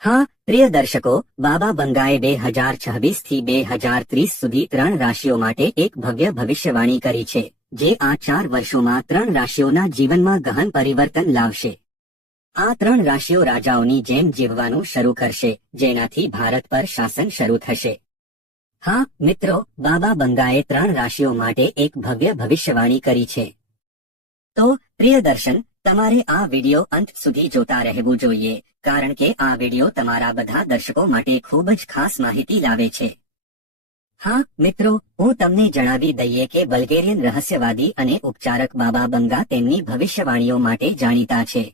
હા પ્રિય દર્શકો, બાબા બંગાએ 2026 થી 2030 સુધી 3 રાશિઓ માટે એક ભવ્ય ભવિષ્યવાણી કરી છે, જે આ 4 વર્ષોમાં 3 રાશિઓના જીવનમાં ગહન પરિવર્તન લાવશે. આ 3 રાશિઓ રાજાઓની જેમ જીવવાનું શરૂ કરશે, જેનાથી ભારત પર શાસન શરૂ થશે. હા મિત્રો, બાબા બંગાએ 3 રાશિઓ માટે એક ભવ્ય ભવિષ્યવાણી કરી છે. તો પ્રિય દર્શન, તમારે આ વિડિયો અંત સુધી જોતા રહેવું જોઈએ, કારણ કે આ વિડિયો તમારા બધા દર્શકો માટે ખૂબ જ ખાસ માહિતી લાવે છે. હા મિત્રો, હું તમને જણાવી દઈએ કે બલ્ગેરિયન રહસ્યવાદી અને ઉપચારક બાબા બંગા તેમની ભવિષ્યવાણીઓ માટે જાણીતા છે.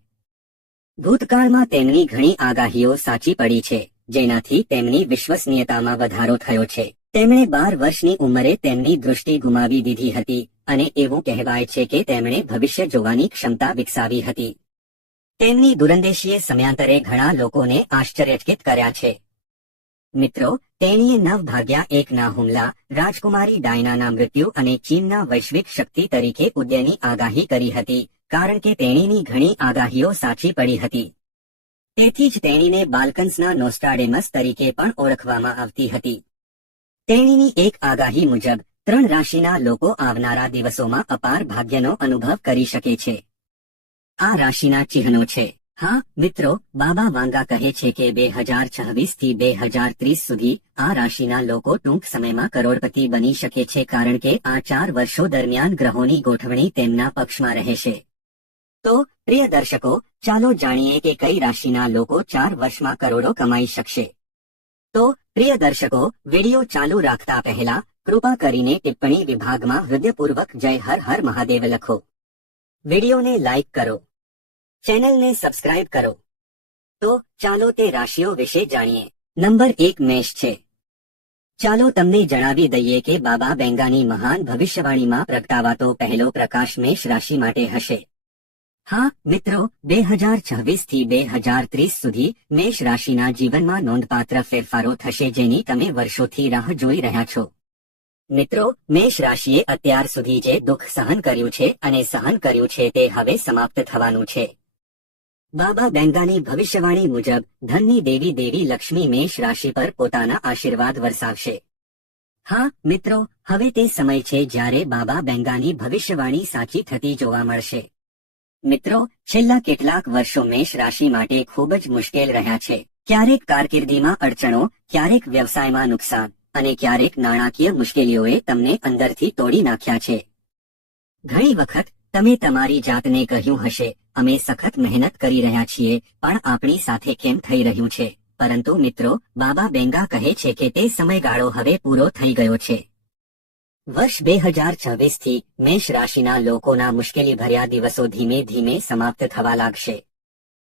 ભૂતકાળમાં તેમની ઘણી આગાહીઓ સાચી પડી છે, જેનાથી તેમની વિશ્વસનીયતામાં વધારો થયો છે. તેમણે 12 વર્ષની ઉંમરે તેમની દૃષ્ટિ ગુમાવી દીધી હતી, અને એવું કહેવાય છે કે તેમણે ભવિષ્ય જોવાની ક્ષમતા વિકસાવી હતી. તેમની દૂરંદેશીએ સમયાંતરે ઘણા લોકોને આશ્ચર્યચકિત કર્યા છે. મિત્રો, તેણીએ 9/1 હુમલા, રાજકુમારી ડાયનાના મૃત્યુ અને ચીનના વૈશ્વિક શક્તિ તરીકે ઉદયની આગાહી કરી હતી, કારણ કે તેણીની ઘણી આગાહીઓ સાચી પડી હતી. તેથી જ તેણીને બાલ્કન્સના નોસ્ટ્રાડેમસ તરીકે પણ ઓળખવામાં આવતી હતી. તેણીની એક આગાહી મુજબ 3 રાશિના લોકો આવનારા દિવસોમાં અપાર ભાગ્યનો અનુભવ કરી શકે છે. આ રાશિના ચિહ્નો છે. હા મિત્રો, બાબા વાંગા કહે છે કે 2026 થી 2030 સુધી આ રાશિના લોકો ટૂંક સમયમાં કરોડપતિ બની શકે છે, કારણ કે આ 4 વર્ષો દરમિયાન ગ્રહોની ગોઠવણી તેમના પક્ષમાં રહેશે. તો પ્રિય દર્શકો, ચાલો જાણીએ કે કઈ રાશિના લોકો 4 વર્ષમાં કરોડો કમાઈ શકશે. તો પ્રિય દર્શકો, વિડિયો ચાલુ રાખતા પહેલા કૃપા કરીને ટિપ્પણી વિભાગમાં હૃદયપૂર્વક જય હર હર મહાદેવ લખો. વિડિયોને લાઇક કરો. ચેનલને સબસ્ક્રાઇબ કરો. તો ચાલો તે રાશિઓ વિશે જાણીએ. નંબર 1 મેષ છે. ચાલો તમને જણાવી દઈએ કે બાબા બેંગાની મહાન ભવિષ્યવાણીમાં પ્રગટાવાતો પહેલો પ્રકાશ મેષ રાશિ માટે હશે. હા મિત્રો, 2026 થી 2030 સુધી મેષ રાશિના જીવનમાં નોંધપાત્ર ફેરફારો થશે, જેની તમે વર્ષોથી રાહ જોઈ રહ્યા છો. મિત્રો, મેષ રાશિએ અત્યાર સુધી જે દુઃખ સહન કર્યું છે અને સહન કર્યું છે તે હવે સમાપ્ત થવાનું છે. બાબા બેંગાની ભવિષ્યવાણી મુજબ ધનની દેવી લક્ષ્મી મેષ રાશિ પર પોતાના આશીર્વાદ વરસાવશે. હા મિત્રો, હવે તે સમય છે જ્યારે બાબા બેંગાની ભવિષ્યવાણી સાચી થતી જોવા મળશે. મિત્રો, છેલ્લા કેટલાક વર્ષો મેષ રાશિ માટે ખૂબ જ મુશ્કેલ રહ્યા છે. ક્યારેક કારકિર્દીમાં અડચણો, ક્યારેક વ્યવસાયમાં નુકસાન અને ક્યારેક નાણાકીય મુશ્કેલીઓએ તમને અંદરથી તોડી નાખ્યા છે. ઘણી વખત તમે તમારી જાતને કહ્યું હશે, અમે સખત મહેનત કરી રહ્યા છીએ, પણ આપણી સાથે કેમ થઈ રહ્યું છે? પરંતુ મિત્રો, બાબા બેંગા કહે છે કે તે સમયગાળો હવે પૂરો થઈ ગયો છે. વર્ષ 2026 થી મેષ રાશિના લોકોના મુશ્કેલીભર્યા દિવસો ધીમે ધીમે સમાપ્ત થવા લાગશે.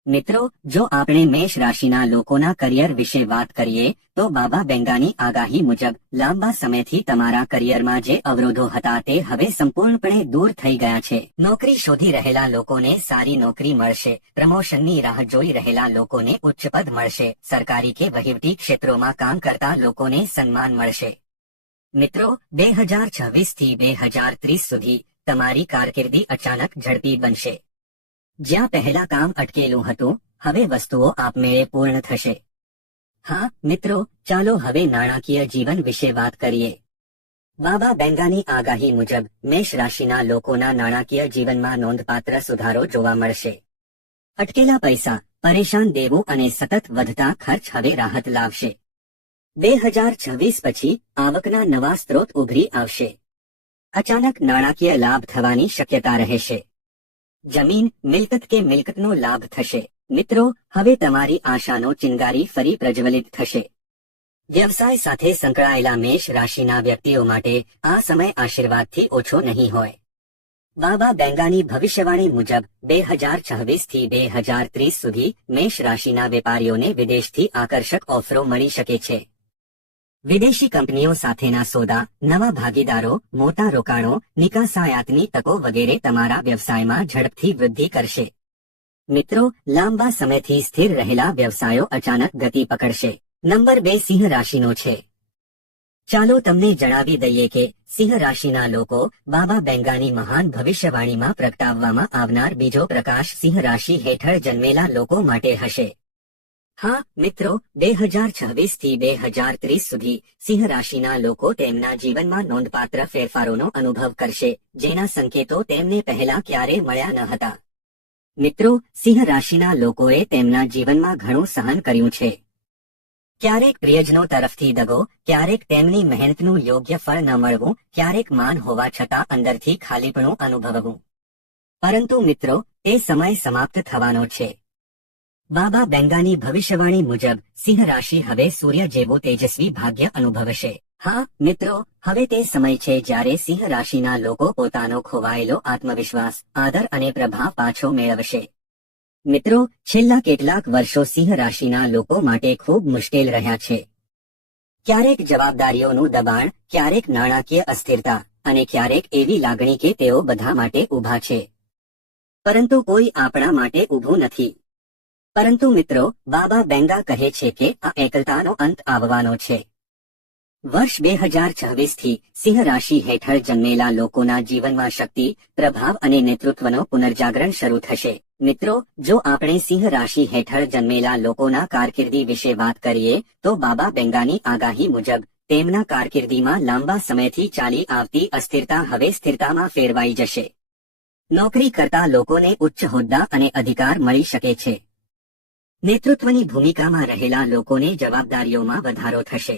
મિત્રો, જો આપણે મેષ રાશિના લોકોના કરિયર વિશે વાત કરીએ તો બાબા બેંગાની આગાહી મુજબ લાંબા સમયથી તમારા કરિયરમાં જે અવરોધો હતા તે હવે સંપૂર્ણપણે દૂર થઈ ગયા છે. નોકરી શોધી રહેલા લોકોને સારી નોકરી મળશે, પ્રમોશનની રાહ જોઈ રહેલા લોકોને ઉચ્ચ પદ મળશે, સરકારી કે વહીવટી ક્ષેત્રોમાં કામ કરતા લોકોને સન્માન મળશે. મિત્રો, 2026 થી 2030 સુધી તમારી કારકિર્દી અચાનક ઝડપી બનશે. જ્યાં પહેલા કામ અટકેલું હતું, હવે વસ્તુઓ આપમેળે પૂર્ણ થશે. હા મિત્રો, ચાલો હવે નાણાકીય જીવન વિશે વાત કરીએ. બાબા બેંગાની આગાહી મુજબ મેષ રાશિના લોકોના નાણાકીય જીવનમાં નોંધપાત્ર સુધારો જોવા મળશે. અટકેલા પૈસા, પરેશાન દેવું અને સતત વધતા ખર્ચ હવે રાહત લાવશે. 2026 પછી આવકના નવા સ્ત્રોત ઉભરી આવશે. અચાનક નાણાકીય લાભ થવાની શક્યતા રહેશે. જમીન, મિલકત કે મિલકતનો લાભ થશે. મિત્રો, હવે તમારી આશાનો ચિનગારી ફરી પ્રજ્વલિત થશે. વ્યવસાય સાથે સંકળાયેલા મેષ રાશિના વ્યક્તિઓ માટે આ સમય આશીર્વાદથી ઓછો નહીં હોય. બાબા બેંગાની ભવિષ્યવાણી મુજબ 2026 થી 2030 સુધી મેષ રાશિના વેપારીઓને વિદેશથી આકર્ષક ઓફરો મળી શકે છે. વિદેશી કંપનીઓ સાથેના સોદા, નવા ભાગીદારો, મોટા રોકાણો, નિકાસાયાતની તકો વગેરે તમારા વ્યવસાયમાં ઝડપથી વૃદ્ધિ કરશે. મિત્રો, લાંબા સમયથી સ્થિર રહેલા વ્યવસાયો અચાનક ગતિ પકડશે. નંબર 2 સિંહ રાશિનો છે. ચાલો તમને જણાવી દઈએ કે સિંહ રાશિના લોકો બાબા બેંગાની મહાન ભવિષ્યવાણીમાં પ્રગટાવવામાં આવનાર બીજો પ્રકાશ સિંહ રાશિ હેઠળ જન્મેલા લોકો માટે હશે. હા મિત્રો, 2026 થી 2030 સુધી સિંહ રાશિના લોકો તેમના જીવનમાં નોંધપાત્ર ફેરફારોનો અનુભવ કરશે, જેના સંકેતો તેમને પહેલા ક્યારેય મળ્યા ન હતા. મિત્રો, સિંહ રાશિના લોકોએ તેમના જીવનમાં ઘણું સહન કર્યું છે. ક્યારેક પ્રિયજનો તરફથી દગો, ક્યારેક તેમની મહેનતનું યોગ્ય ફળ ન મળવું, ક્યારેક માન હોવા છતાં અંદરથી ખાલીપણું અનુભવવું. પરંતુ મિત્રો, એ સમય સમાપ્ત થવાનો છે. બાબા બેંગાની ભવિષ્યવાણી મુજબ સિંહ રાશિ હવે સૂર્ય જેવું તેજસ્વી ભાગ્ય અનુભવશે. હા મિત્રો, હવે તે સમય છે જ્યારે સિંહ રાશિના લોકો પોતાનો ખોવાયેલો આત્મવિશ્વાસ, આદર અને પ્રભાવ પાછો મેળવશે. મિત્રો, છેલ્લા કેટલાક વર્ષો સિંહ રાશિના લોકો માટે ખૂબ મુશ્કેલ રહ્યા છે. ક્યારેક જવાબદારીઓનું દબાણ, ક્યારેક નાણાકીય અસ્થિરતા, અને ક્યારેક એવી લાગણી કે તેઓ બધા માટે ઊભા છે, પરંતુ કોઈ આપણા માટે ઊભું નથી. પરંતુ મિત્રો, બાબા બેંગા કહે છે કે આ એકલતાનો અંત આવવાનો છે. વર્ષ 2026 થી સિંહ રાશિ હેઠળ જન્મેલા લોકોના જીવનમાં શક્તિ, પ્રભાવ અને નેતૃત્વનો પુનર્જાગરણ શરૂ થશે. મિત્રો, જો આપણે સિંહ રાશિ હેઠળ જન્મેલા લોકોના કારકિર્દી વિશે વાત કરીએ તો બાબા બેંગાની આગાહી મુજબ તેમના કારકિર્દીમાં લાંબા સમયથી ચાલી આવતી અસ્થિરતા હવે સ્થિરતામાં ફેરવાઈ જશે. નોકરી કરતા લોકોને ઉચ્ચ હોદ્દા અને અધિકાર મળી શકે છે. નેતૃત્વની ભૂમિકામાં રહેલા લોકોને જવાબદારીઓમાં વધારો થશે.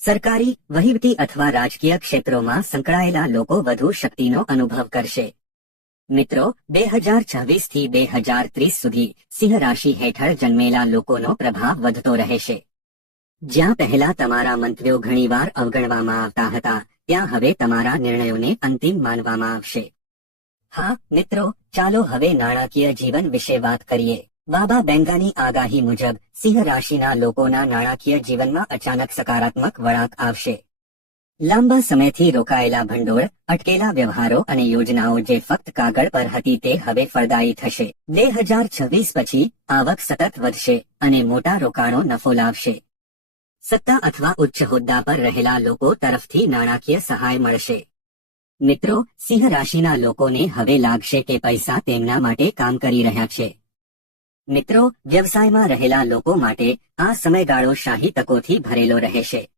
સરકારી, વહીવટી અથવા રાજકીય ક્ષેત્રોમાં સંકળાયેલા લોકો વધુ શક્તિનો અનુભવ કરશે. મિત્રો, 2026 થી 2030 સુધી સિંહ રાશિ હેઠળ જન્મેલા લોકોનો પ્રભાવ વધતો રહેશે. જ્યાં પહેલા તમારા મંતવ્યો ઘણીવાર અવગણવામાં આવતા હતા, ત્યાં હવે તમારા નિર્ણયોને અંતિમ માનવામાં આવશે. હા મિત્રો, ચાલો હવે નાણાકીય જીવન વિશે વાત કરીએ. બાબા બેંગાની આગાહી મુજબ સિંહ રાશિના લોકોના નાણાકીય જીવનમાં અચાનક સકારાત્મક વળાંક આવશે. લાંબા સમયથી રોકાયેલા ભંડોળ, અટકેલા વ્યવહારો અને યોજનાઓ જે ફક્ત કાગળ પર હતી તે હવે ફળદાયી થશે. 2026 પછી આવક સતત વધશે અને મોટા રોકાણો નફો લાવશે. સત્તા અથવા ઉચ્ચ હોદ્દા પર રહેલા લોકો તરફથી નાણાકીય સહાય મળશે. મિત્રો, સિંહ રાશિના લોકોને હવે લાગશે કે પૈસા તેમના માટે કામ કરી રહ્યા છે. મિત્રો, વ્યવસાયમાં રહેલા લોકો માટે આ સમયગાળો શાહી તકોથી ભરેલો રહેશે.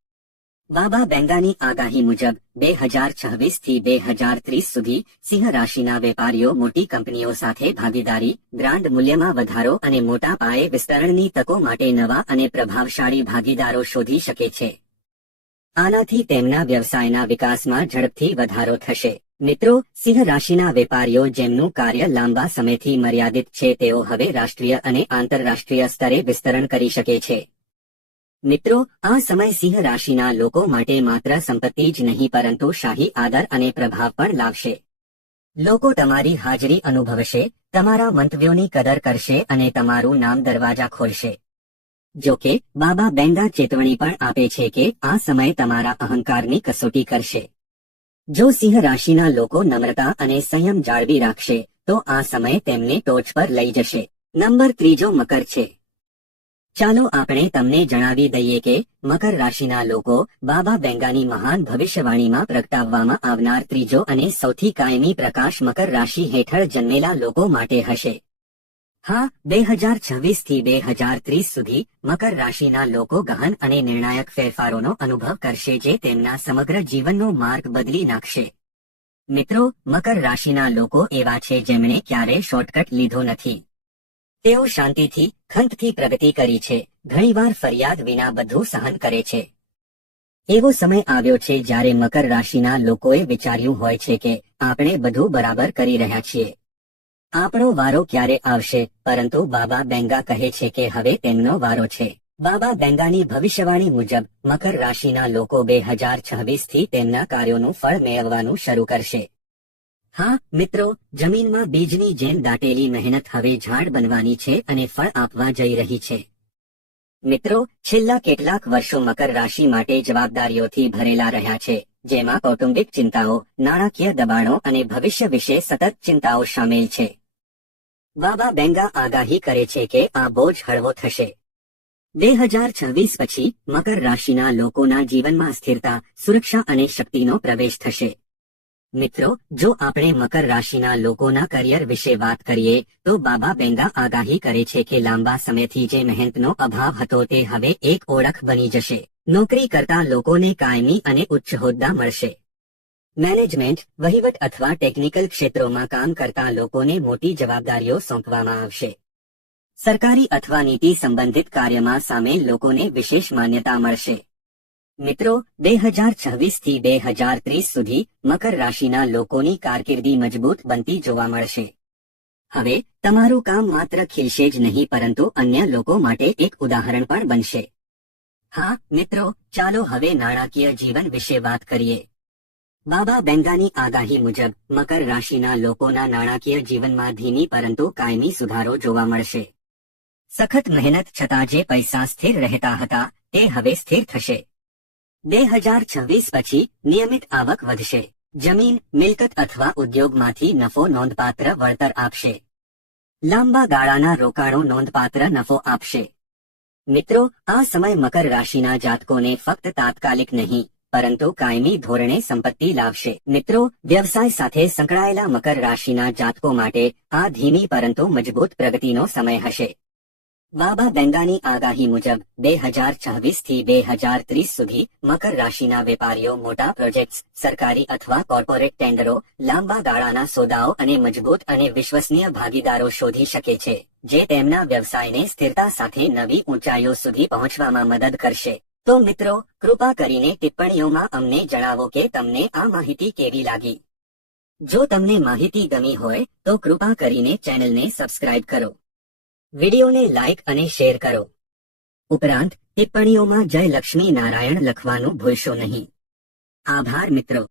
બાબા બેંગાની આગાહી મુજબ 2026 થી 2030 સુધી સિંહ રાશિના વેપારીઓ મોટી કંપનીઓ સાથે ભાગીદારી, બ્રાન્ડ મૂલ્યમાં વધારો અને મોટા પાયે વિસ્તરણની તકો માટે નવા અને પ્રભાવશાળી ભાગીદારો શોધી શકે છે. આનાથી તેમના વ્યવસાયના વિકાસમાં ઝડપથી વધારો થશે. મિત્રો, સિંહ રાશિના વેપારીઓ જેમનું કાર્ય લાંબા સમયથી મર્યાદિત છે તેઓ હવે રાષ્ટ્રીય અને આંતરરાષ્ટ્રીય સ્તરે વિસ્તરણ કરી શકે છે. મિત્રો, આ સમય સિંહ રાશિના લોકો માટે માત્ર સંપત્તિ જ નહીં પરંતુ શાહી આદર અને પ્રભાવ પણ લાવશે. લોકો તમારી હાજરી અનુભવશે, તમારા મંતવ્યોની કદર કરશે અને તમારું નામ દરવાજા ખોલશે. જો કે બાબા બેંગા ચેતવણી પણ આપે છે કે આ સમય તમારા અહંકારની કસોટી કરશે. જો સિંહ રાશિના લોકો નમ્રતા અને સંયમ જાળવી રાખશે તો આ સમય તેમને ટોચ પર લઈ જશે. નંબર 3 મકર છે. ચાલો આપણે તમને જણાવી દઈએ કે મકર રાશિના લોકો બાબા બેંગાની મહાન ભવિષ્યવાણીમાં પ્રગટાવવામાં આવનાર ત્રીજો અને સૌથી કાયમી પ્રકાશ મકર રાશિ હેઠળ જન્મેલા લોકો માટે હશે. હા, 2026 થી 2030 સુધી મકર રાશિના લોકો ગહન અને નિર્ણાયક ફેરફારોનો અનુભવ કરશે જે તેમના સમગ્ર જીવનનો માર્ગ બદલી નાખશે. મિત્રો, મકર રાશિના લોકો એવા છે જેમણે ક્યારેય શોર્ટકટ લીધો નથી. તેઓ શાંતિથી, ખંતથી પ્રગતિ કરી છે, ઘણીવાર ફરિયાદ વિના બધું સહન કરે છે. એવો સમય આવ્યો છે જ્યારે મકર રાશિના લોકોએ વિચાર્યું હોય છે કે આપણે બધું બરાબર કરી રહ્યા છીએ. આપણો વારો ક્યારે આવશે, પરંતુ બાબા બેંગા કહે છે કે હવે તેમનો વારો છે. બાબા બેંગાની ભવિષ્યવાણી મુજબ મકર રાશિના લોકો 2026 થી તેમના કાર્યોનું ફળ મેળવવાનું શરૂ કરશે. હા મિત્રો, જમીનમાં બીજની જેમ દાટેલી મહેનત હવે ઝાડ બનવાની છે અને ફળ આપવા જઈ રહી છે. મિત્રો, છેલ્લા કેટલાક વર્ષો મકર રાશિ માટે જવાબદારીઓથી ભરેલા રહ્યા છે, જેમાં કૌટુંબિક ચિંતાઓ, નાણાકીય દબાણો અને ભવિષ્ય વિશે સતત ચિંતાઓ શામેલ છે. બાબા બેંગા આગાહી કરે છે કે આ બોજ હળવો થશે. 2026 પછી મકર રાશિના લોકોના જીવનમાં સ્થિરતા, સુરક્ષા અને શક્તિનો પ્રવેશ થશે. મિત્રો, જો આપણે મકર રાશિના લોકોના કરિયર વિશે વાત કરીએ તો બાબા બેંગા આગાહી કરે છે કે લાંબા સમયથી જે મહેનતનો અભાવ હતો તે હવે એક ઓળખ બની જશે. નોકરી કરતા લોકોને કાયમી અને ઉચ્ચ હોદ્દા મળશે. મેનેજમેન્ટ, વહીવટ અથવા ટેકનિકલ ક્ષેત્રોમાં કામ કરતા લોકોને મોટી જવાબદારીઓ સોંપવામાં આવશે. સરકારી અથવા નીતિ સંબંધિત કાર્યમાં સામેલ લોકોને વિશેષ માન્યતા મળશે. મિત્રો, 2026 થી 2030 સુધી મકર રાશિના લોકોની કારકિર્દી મજબૂત બનતી જોવા મળશે. હવે તમારું કામ માત્ર ખીલશે જ નહીં પરંતુ અન્ય લોકો માટે એક ઉદાહરણ પણ બનશે. હા મિત્રો, ચાલો હવે નાણાકીય જીવન વિશે વાત કરીએ. બાબા બેંગાની આગાહી મુજબ મકર રાશિના લોકોના નાણાકીય જીવનમાં ધીમી પરંતુ કાયમી સુધારો જોવા મળશે. સખત મહેનત છતાં જે પૈસા સ્થિર રહેતા હતા તે હવે સ્થિર થશે. 2026 પછી નિયમિત આવક વધશે. જમીન, મિલકત અથવા ઉદ્યોગમાંથી નફો નોંધપાત્ર વળતર આપશે. લાંબા ગાળાના રોકાણો નોંધપાત્ર નફો આપશે. મિત્રો, આ સમય મકર રાશિના જાતકોને ફક્ત તાત્કાલિક નહીં પરંતુ કાયમી ધોરણે સંપત્તિ લાવશે. મિત્રો, વ્યવસાય સાથે સંકળાયેલા મકર રાશિના જાતકો માટે આ ધીમી પરંતુ મજબૂત પ્રગતિનો સમય હશે. બાબા બેંગાની આગાહી મુજબ 2026 થી 2030 સુધી મકર રાશિના વેપારીઓ મોટા પ્રોજેક્ટ્સ, સરકારી અથવા કોર્પોરેટ ટેન્ડરો, લાંબા ગાળાના સોદાઓ અને મજબૂત અને વિશ્વસનીય ભાગીદારો શોધી શકે છે જે તેમના વ્યવસાયને સ્થિરતા સાથે નવી ઊંચાઈઓ સુધી પહોંચવામાં મદદ કરશે. તો મિત્રો, કૃપા કરીને ટિપ્પણીઓમાં અમને જણાવો કે તમને આ માહિતી કેવી લાગી. જો તમને માહિતી ગમી હોય તો કૃપા કરીને ચેનલને સબસ્ક્રાઇબ કરો. વિડિયોને લાઇક અને શેર કરો. ઉપરાંત ટિપ્પણીઓમાં જય લક્ષ્મી નારાયણ લખવાનું ભૂલશો નહીં. આભાર મિત્રો.